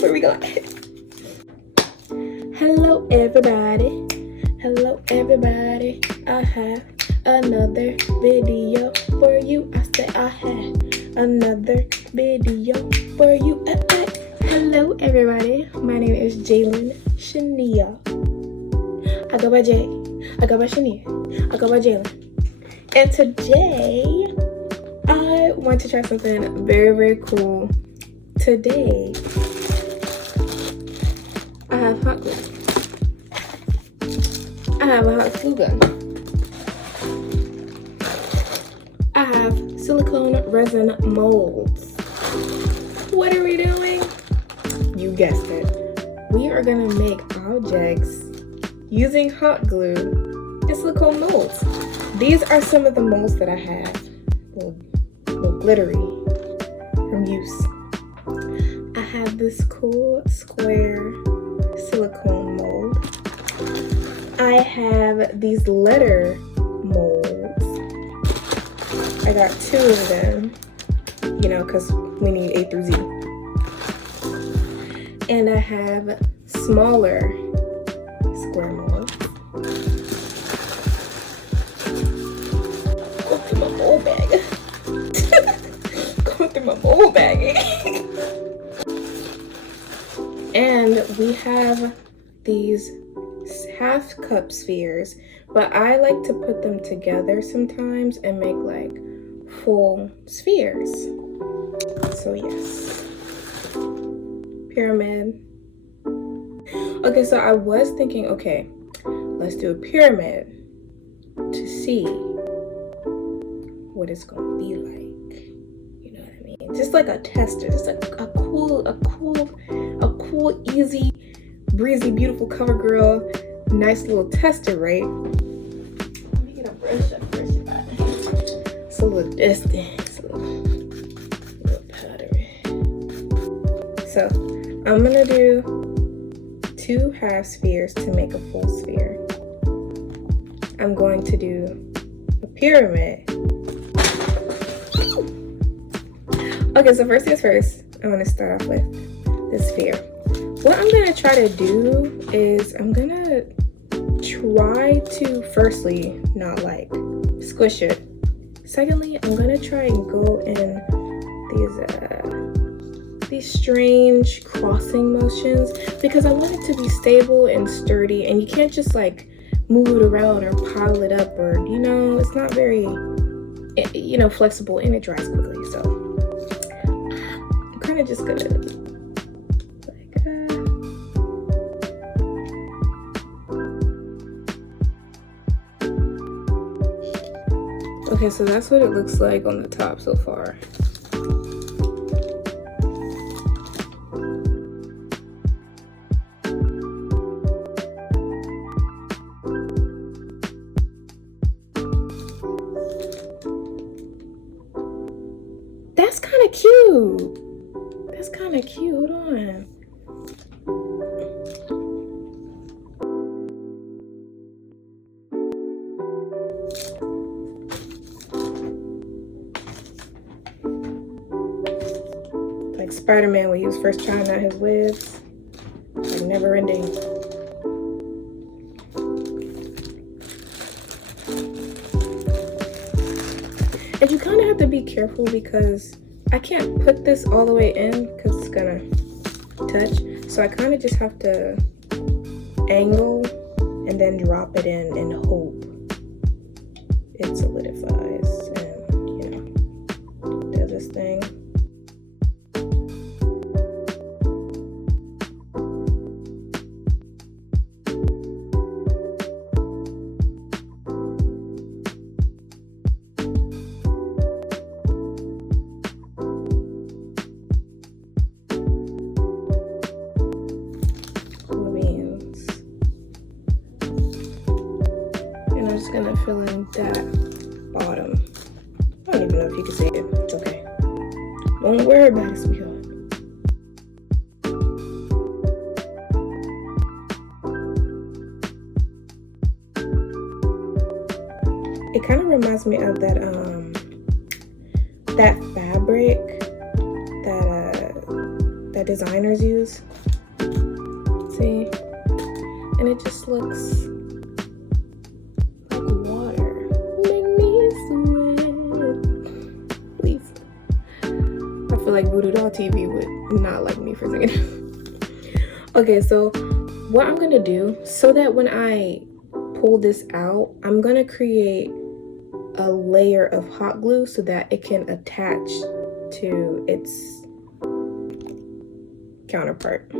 Where we going? Hello everybody. Hello everybody. I have another video for you. I say I have another video for you. Hello everybody. My name is Shania. I go by Jay. I go by Shania. I go by Jalen. And today I want to try something very, very cool. Today I have hot glue. I have a hot glue gun. I have silicone resin molds. What are we doing? You guessed it. We are gonna make objects using hot glue and silicone molds. These are some of the molds that I have. Little glittery from use. I have this cool square silicone mold. I have these letter molds. I got 2 of them, you know, because we need A through Z. And I have smaller square molds. Go through my mold bag. Going through my mold bag. And we have these half cup spheres, but I like to put them together sometimes and make like full spheres. So yes, pyramid. Okay, so I was thinking, okay, let's do a pyramid to see what it's gonna be like. You know what I mean? Just like a tester, just like a cool, easy, breezy, beautiful cover girl. Nice little tester, right? Let me get a brush up first. It's a little distance, a little powdery. So I'm gonna do 2 half spheres to make a full sphere. I'm going to do a pyramid. Okay, so first things first, I'm gonna start off with this sphere. What I'm gonna try to do is I'm gonna try to firstly not like squish it. Secondly, I'm gonna try and go in these strange crossing motions because I want it to be stable and sturdy, and you can't just like move it around or pile it up, or you know, it's not very, you know, flexible, and it dries quickly. So I'm kind of just gonna okay, so that's what it looks like on the top so far. That's kind of cute. That's kind of cute. Hold on. Like Spider-Man when he was first trying out his webs. Like never ending. And you kind of have to be careful because I can't put this all the way in because it's gonna touch. So I kind of just have to angle and then drop it in and hope it solidifies and, you know, does this thing. Gonna fill in that bottom. I don't even know if you can see it. It's okay. Don't worry about it, sweetheart. It kind of reminds me of that that fabric that designers use. See? And it just looks like water. Make me sweat. Please. I feel like Voodoo Doll TV would not like me for singing. Okay, so what I'm gonna do, so that when I pull this out, I'm gonna create a layer of hot glue so that it can attach to its counterpart.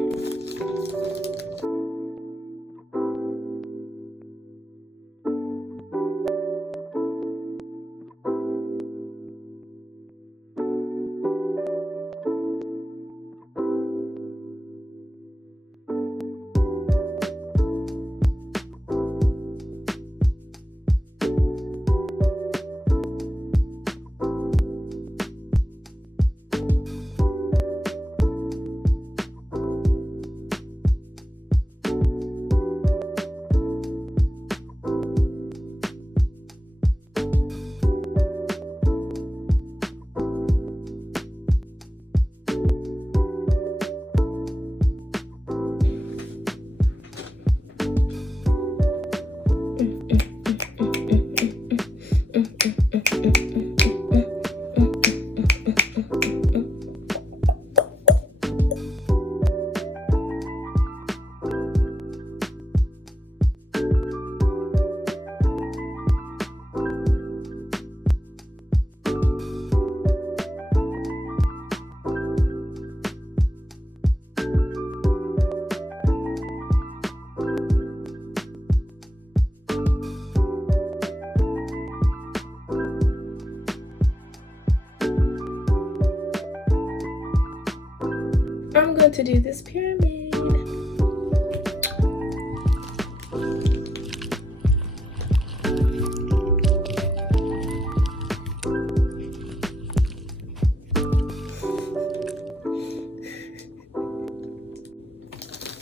I'm going to do this pyramid.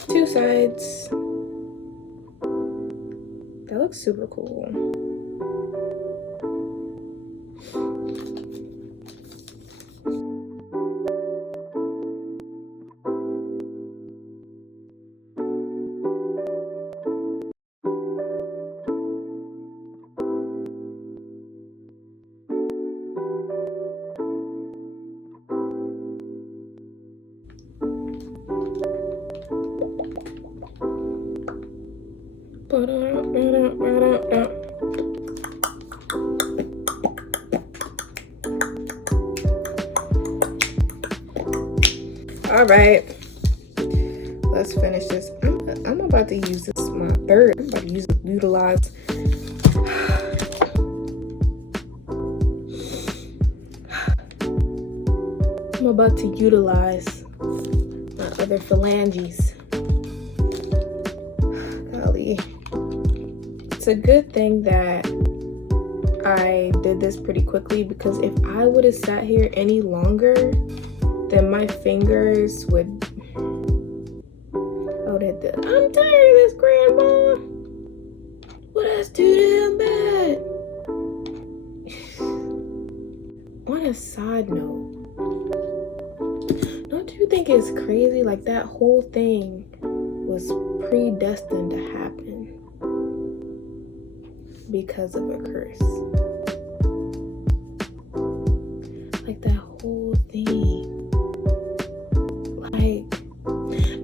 Two sides. That looks super cool. All right, let's finish this. I'm about to use this my third. I'm about to utilize. I'm about to utilize my other phalanges. Golly. It's a good thing that I did this pretty quickly, because if I would have sat here any longer, then my fingers would hit the. I'm tired of this, Grandma. What else do damn bad? On a side note, don't you think it's crazy? Like, that whole thing was predestined to happen because of a curse. Like, that whole thing.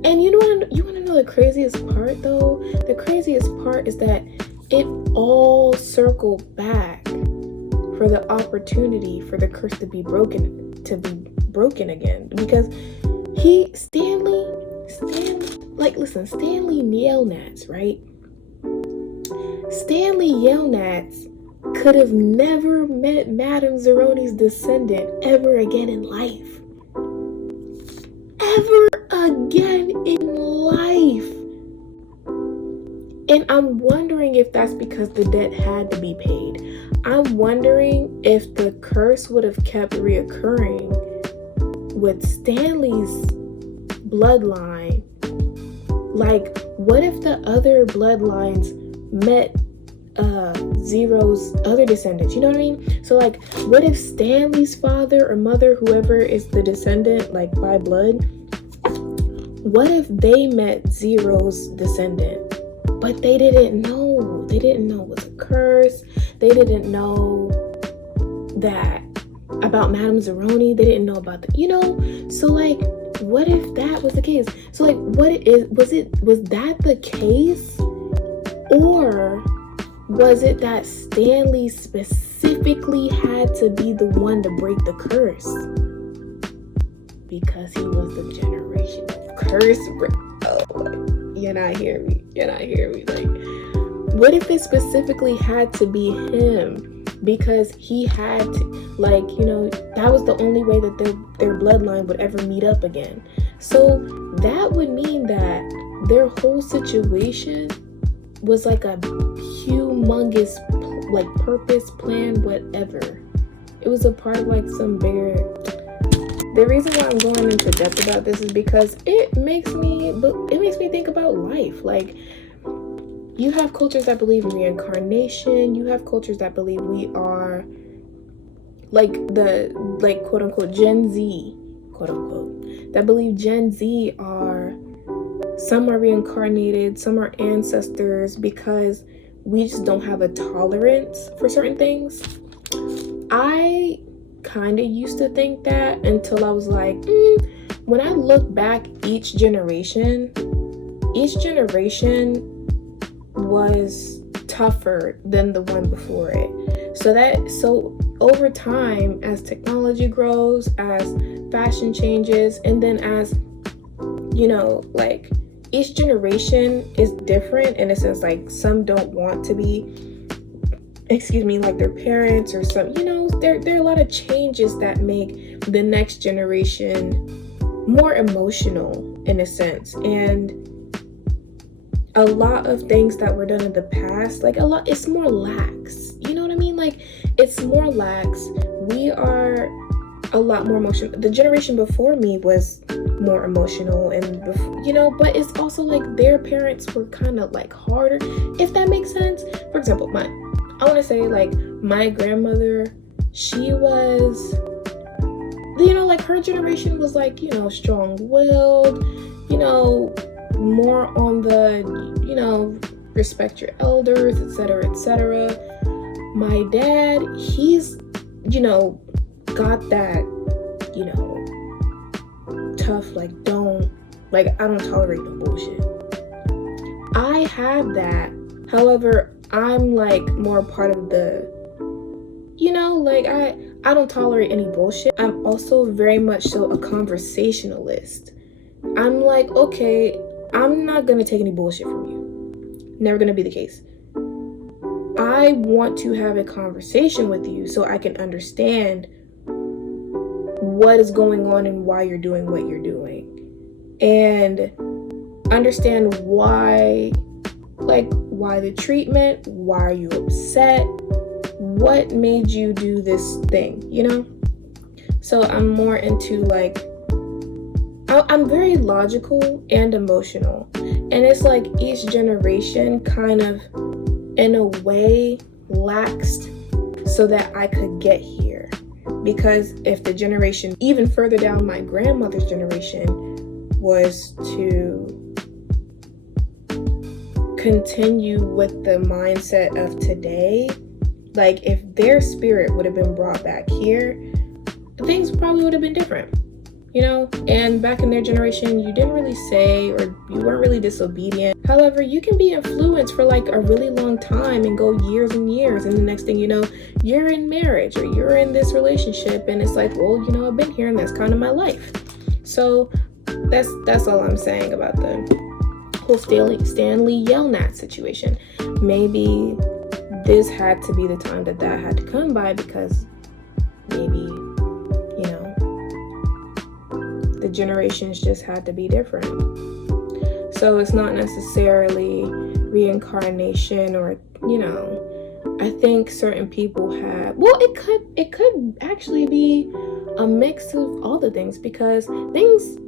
And you want to know the craziest part, though? The craziest part is that it all circled back for the opportunity for the curse to be broken again. Because Stanley, Stanley Yelnats, right? Stanley Yelnats could have never met Madame Zeroni's descendant ever again in life. Ever again in life. And I'm wondering if that's because the debt had to be paid. I'm wondering if the curse would have kept reoccurring with Stanley's bloodline. Like, what if the other bloodlines met Zero's other descendants? You know what I mean? So, like, what if Stanley's father or mother, whoever is the descendant, like, by blood, What if they met Zero's descendant, but they didn't know? They didn't know it was a curse. They didn't know that about Madame Zeroni. They didn't know about the, so like, what if that was the case? So like, was that the case? Or was it that Stanley specifically had to be the one to break the curse? Because he was the generational curse. Oh, you're not hearing me. Like, what if it specifically had to be him? Because he had to, like, that was the only way that their bloodline would ever meet up again. So that would mean that their whole situation was like a humongous, like, purpose, plan, whatever. It was a part of like some bigger. The reason why I'm going into depth about this is because it makes me think about life. Like, you have cultures that believe in reincarnation. You have cultures that believe we are like quote unquote Gen Z, quote unquote, that believe Gen Z are, some are reincarnated, some are ancestors, because we just don't have a tolerance for certain things. I kind of used to think that until I was like, when I look back, each generation was tougher than the one before it. So over time, as technology grows, as fashion changes, and then as, like, each generation is different in a sense. Like, some don't want to be, like their parents, or some, there are a lot of changes that make the next generation more emotional in a sense. And a lot of things that were done in the past, like it's more lax. You know what I mean? Like, it's more lax. We are a lot more emotional. The generation before me was more emotional, and but it's also like their parents were kind of like harder, if that makes sense. For example, I want to say, like, my grandmother, she was, like, her generation was like, strong-willed, more on the, respect your elders, etc., etc. My dad, he's, got that, tough, like, I don't tolerate no bullshit. I have that. However, I'm like more part of the, like, I don't tolerate any bullshit. I'm also very much so a conversationalist. I'm like, okay, I'm not gonna take any bullshit from you. Never gonna be the case. I want to have a conversation with you so I can understand what is going on and why you're doing what you're doing, and understand why the treatment, why are you upset, what made you do this thing, So I'm more into, like, I'm very logical and emotional, and it's like each generation kind of, in a way, laxed so that I could get here. Because if the generation even further down, my grandmother's generation, was to continue with the mindset of today, like, if their spirit would have been brought back here, things probably would have been different, and back in their generation, you didn't really say, or you weren't really disobedient. However, you can be influenced for like a really long time and go years and years, and the next thing you know, you're in marriage or you're in this relationship, and it's like, well, I've been here and that's kind of my life. So that's all I'm saying about the whole Stanley Yelnats situation. Maybe this had to be the time that had to come by, because maybe, the generations just had to be different. So it's not necessarily reincarnation, or, I think certain people have, well, it could actually be a mix of all the things, because things,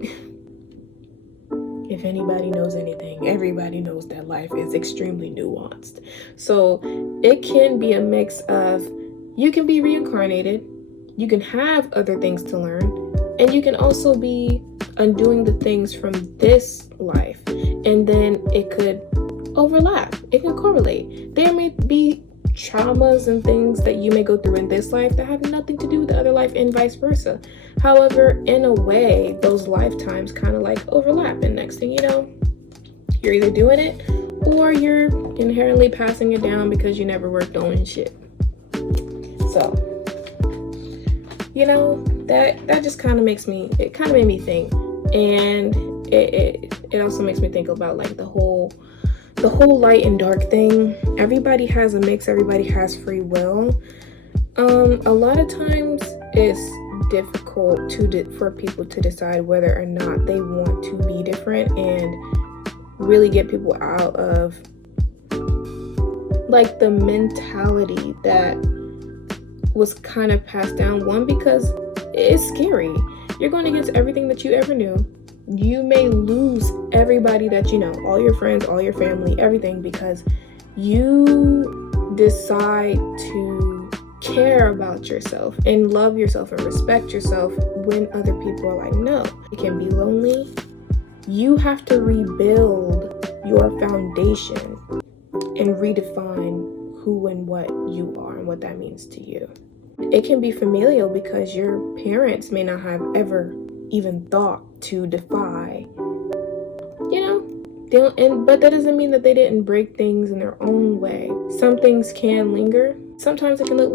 if anybody knows anything, everybody knows that life is extremely nuanced. So it can be a mix of, you can be reincarnated, you can have other things to learn, and you can also be undoing the things from this life, and then it could overlap, it can correlate. There may be traumas and things that you may go through in this life that have nothing to do with the other life, and vice versa. However, in a way, those lifetimes kind of like overlap, and next thing you know, you're either doing it or you're inherently passing it down because you never worked on shit. So, you know, that just kind of makes me, it kind of made me think, and it also makes me think about like the whole light and dark thing. Everybody has a mix, everybody has free will. A lot of times it's difficult for people to decide whether or not they want to be different, and really get people out of like the mentality that was kind of passed down. One, because it's scary. You're going against everything that you ever knew. You may lose everybody that you know, all your friends, all your family, everything, because you decide to care about yourself and love yourself and respect yourself when other people are like, no. It can be lonely. You have to rebuild your foundation and redefine who and what you are and what that means to you. It can be familial because your parents may not have ever even thought to defy, but that doesn't mean that they didn't break things in their own way. Some things can linger. Sometimes it can look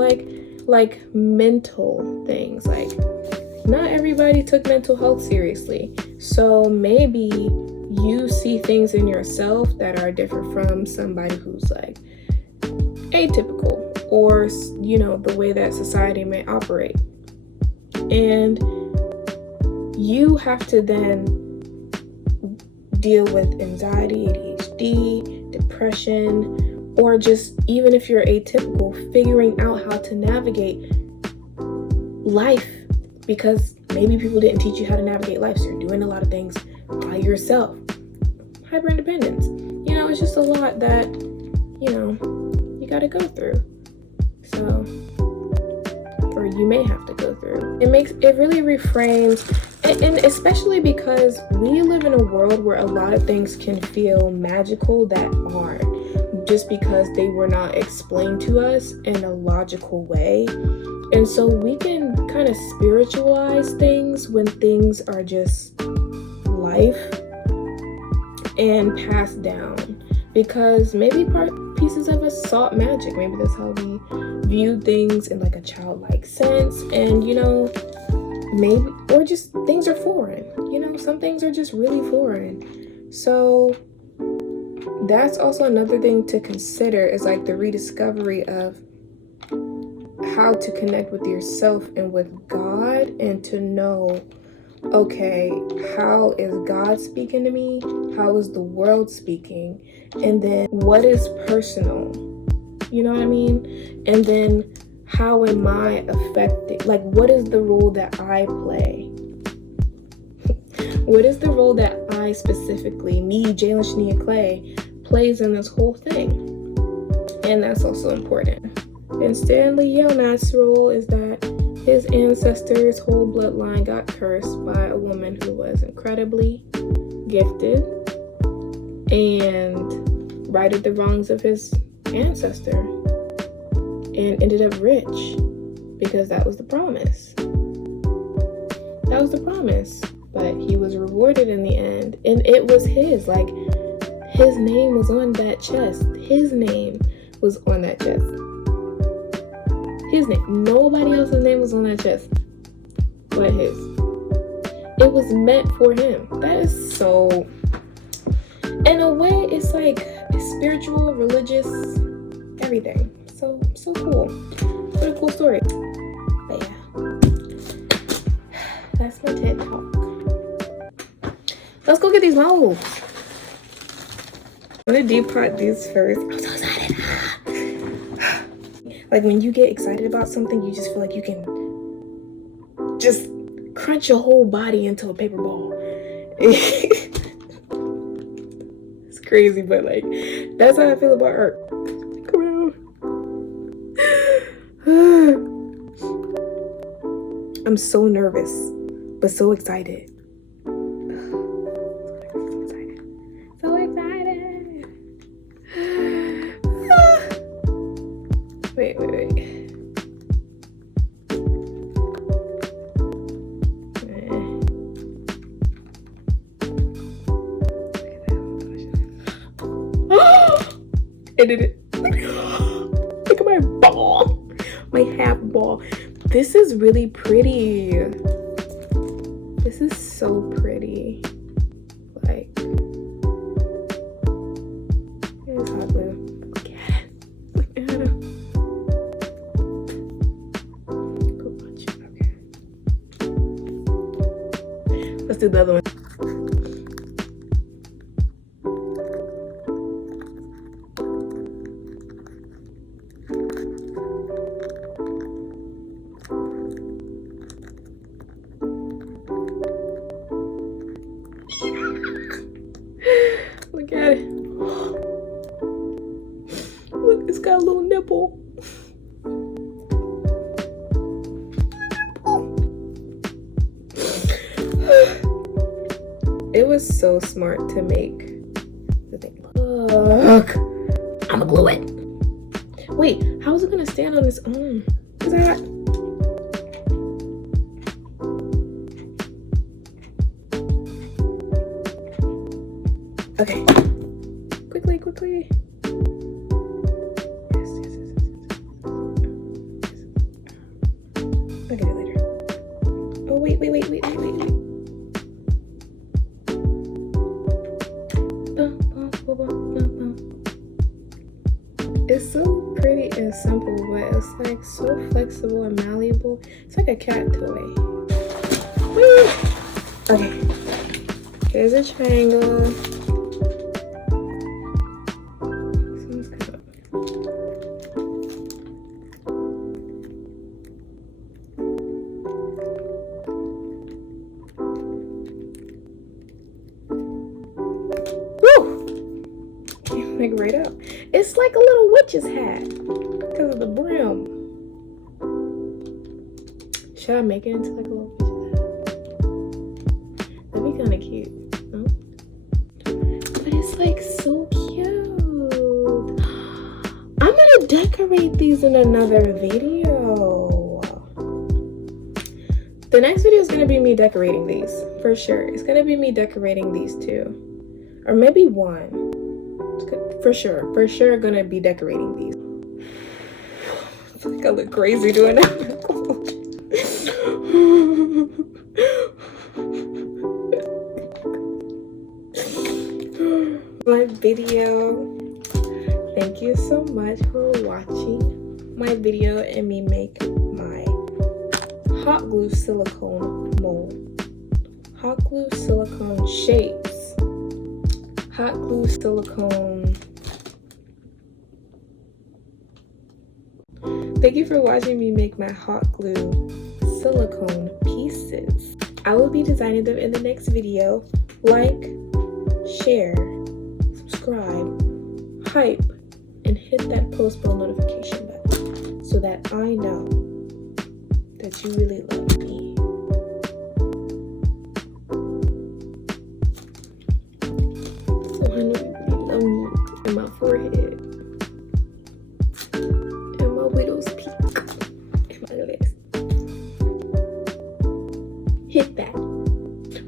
like mental things. Like, not everybody took mental health seriously. So maybe you see things in yourself that are different from somebody who's like atypical, or the way that society may operate. And you have to then deal with anxiety, ADHD, depression, or just, even if you're atypical, figuring out how to navigate life, because maybe people didn't teach you how to navigate life, so you're doing a lot of things by yourself. Hyper independence. It's just a lot that, you gotta go through. So, or you may have to go through. It really reframes, and especially because we live in a world where a lot of things can feel magical that aren't, just because they were not explained to us in a logical way. And so we can kind of spiritualize things when things are just life and passed down, because maybe pieces of us sought magic. Maybe that's how we viewed things in like a childlike sense, and maybe, or just things are foreign. Some things are just really foreign. So that's also another thing to consider, is like the rediscovery of how to connect with yourself and with God, and to know, okay, how is God speaking to me? How is the world speaking? And then what is personal? You know what I mean? And then how am I affected? Like, what is the role that I play? What is the role that I specifically, me, Jalen Shania Clay, plays in this whole thing? And that's also important. And Stanley Yelnats' role is that his ancestors' whole bloodline got cursed by a woman who was incredibly gifted and righted the wrongs of his ancestor and ended up rich, because that was the promise. That was the promise. But he was rewarded in the end, and it was his. Like, his name was on that chest. His name was on that chest. His name. Nobody else's name was on that chest but his. It was meant for him. That is so, in a way, it's like spiritual, religious, everything. So cool. What a cool story. But yeah, that's my TED Talk. Let's go get these molds. I'm gonna deep pot these first. I'm so excited. Like, when you get excited about something, you just feel like you can just crunch your whole body into a paper ball. It's crazy, but like, that's how I feel about art. Come on. I'm so nervous, but so excited. Wait. It did it. Look at my ball. My half ball. This is really pretty. This is so pretty. Like, here's hot glue. Look at it. Look at it. Okay. Let's do the other one. Look at it. Look, it's got a little nipple. It was so smart to make the thing. Look, I'ma glue it. Wait, how is it gonna stand on its own? Is that? Okay. Quickly. Yes. I'll get it later. Oh, wait. It's so pretty and simple, but it's like so flexible and malleable. It's like a cat toy. Woo! Okay. Here's a triangle. Like right up. It's like a little witch's hat because of the brim. Should I make it into like a little witch's hat? That'd be kind of cute. No? But it's like so cute. I'm gonna decorate these in another video. The next video is gonna be me decorating these for sure. It's gonna be me decorating these two, or maybe one. For sure gonna be decorating these. I feel like I look crazy doing that. My video. Thank you so much for watching my video and me make my hot glue silicone mold. Hot glue silicone shapes. Hot glue silicone. Thank you for watching me make my hot glue silicone pieces. I will be designing them in the next video. Like, share, subscribe, hype, and hit that post bell notification button so that I know that you really love me. So I know you really love me and my forehead. Widow's peak and my legs. Hit that.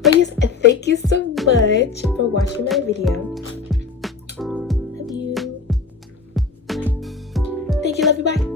But yes, thank you so much for watching my video. Love you. Thank you, love you, bye.